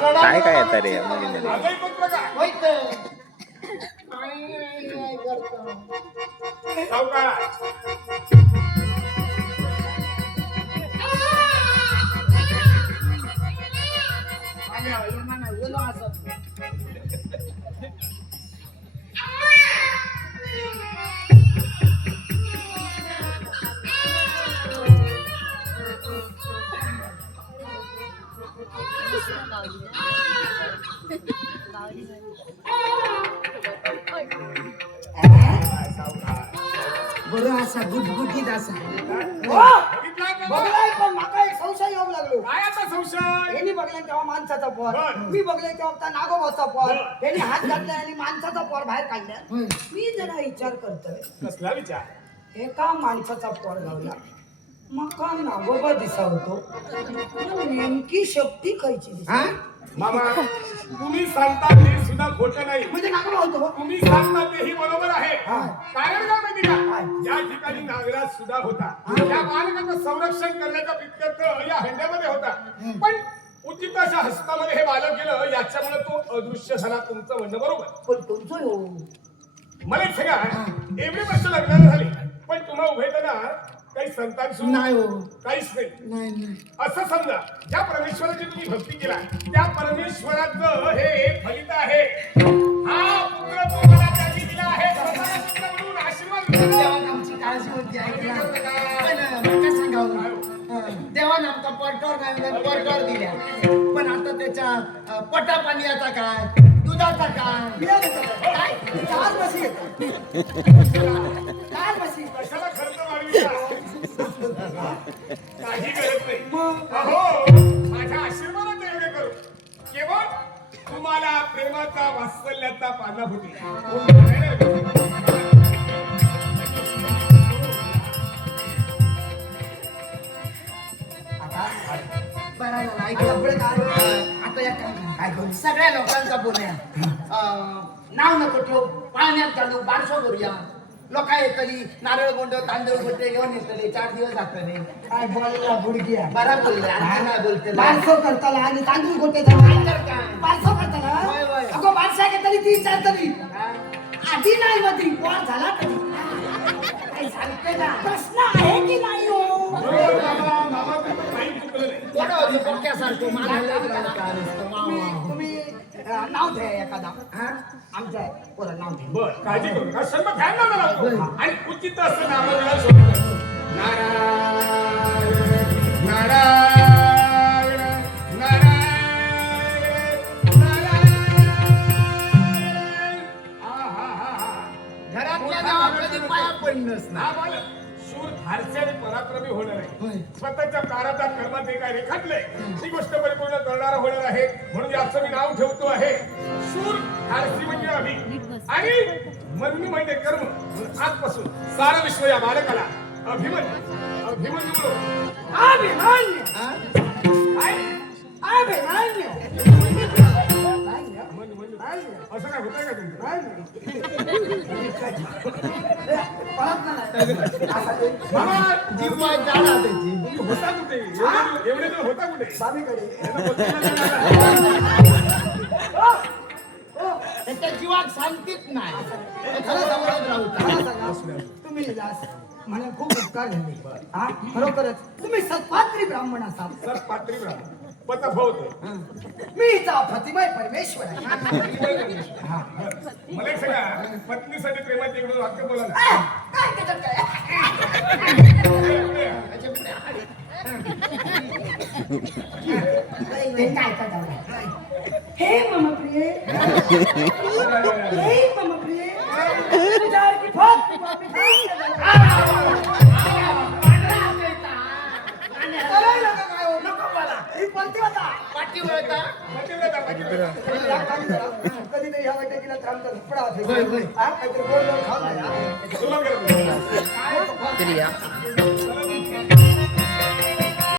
काय काय येतं रे मध्ये आजही पत्र का होईत सावकार बरं असा गुटगुटीत असा बघितला का? बघलाय पण माका एक संशय येऊ लागलो काय आता संशय यांनी बघले तेव्हा माणसाचा पोर बरं. मी बघले तेव्हा आता नागोबाचा पोर बरं. यांनी हात घातला आणि माणसाचा पोर बाहेर काढला मी जरा विचार करतोय कसला विचार एका माणसाचा पोर गावला मका नागोबा दिसावतो पण नेमकी शक्ती खायची मामा तुम्ही सांगता ते सुद्धा खोटं नाही म्हणजे नागोबा होतो तुम्ही सांगता तेही बरोबर आहे हा. कारण काय माहिती का काय? या ठिकाणी नागराज सुद्धा होता त्या बालकाचं संरक्षण करण्याचा प्रित्यर्थ या हंड्यामध्ये होता पण उचित अशा हस्तामध्ये हे बालक गेलं याच्यामुळे तो अदृश्य झाला तुमचं म्हणणं बरोबर पण तुमचं हो मला एक सांगा एवढे वर्ष लग्नाला झाली पण तुम्हा उभे ना काही संतान सुरू नाही हो काहीच नाही नाही नाही असं समजा ज्या परमेश्वराची तुम्ही भक्ती केला त्या परमेश्वराचं हे फलित आहे हा पुत्र तुम्हाला त्याची दिला आहे स्वतःला पुत्र म्हणून आशीर्वाद दिला. देवानं आमची काळजी होती ऐकला पण काय सांगावं देवानं आमचा पटवर नाही पटवर दिल्या पण आता त्याच्या पटा पाण्याचा काय दुधाचा काय चार बसी चार बसी कशाला खर्च वाढविला काही गरज नाही मग अहो माझ्या आशीर्वादात एवढे करू केवळ तुम्हाला प्रेमाचा वात्सल्याचा पालाभूती आता या काय करू सगळ्या लोकांचा बोलूया नाव नको ठेव पाण्यात घालू बारसो करूया लोक येतली नारळ गोंड तांदूळ गोटे घेऊन येतले 4 दिवस जातले काय बोलला बुडकिया बरा बोलले आता काय बोलते बारसो करताला आणि तांदूळ गोटे बारसो करताला अगो बारसा घेतली 3-4 आधी नाही मधी पोर झाला कधी काय सांगते ना प्रश्न आहे की नाही हो मामा काही चुकलं नाही तुम्ही नाव द्या एखादा आमच्या पोरा नाव द्या बर काळजी करू नका सर्व ध्यान लावलं लागतो आणि उचित असं नामविलास होतं नारायण नारायण नारायण नारायण घरातल्या गावाकडे पाया पडणंच हा बालक शूर धाडसी आणि पराक्रमी होणार आहे स्वतःच्या प्रारब्धात कर्मात जे काय रेखाटलंय ती गोष्ट परिपूर्ण करणारा होणार आहे म्हणून याचं मी नाव ठेवतो आहे शूर धाडसी म्हणजे आम्ही आणि मन्नी म्हणजे कर्म म्हणून आजपासून सारं विश्व या बालकाला अभिमन्यू अभिमन्यू अभिमान्य काय अभिमान्य असं काय होतंय का तुमचं मामा जीव जाणार तुम्ही होता कुठे एवढे दिवस होता कुठे त्याच्या जीवात शांतीच नाही खरं समजत राहू तुम्ही मला खूप उपकार झाले हा खरोखरच तुम्ही सत्पात्री ब्राह्मण असाल सर पात्री ब्राह्मण पतभवत मी इथं प्रतिमय परमेश्वर आहे मला एक सांगा पत्नीसाठी प्रेमाचे एवढं वाक्य बोला ना काय त्याच्यात काय ते काय काय हे मम प्रिय हे मम प्रिय विचार की फक्त पाठी वळता कधी नाही ह्या वाटत तिला थांबता झोपडा काहीतरी गोड गोड खाऊन सुलभ करा.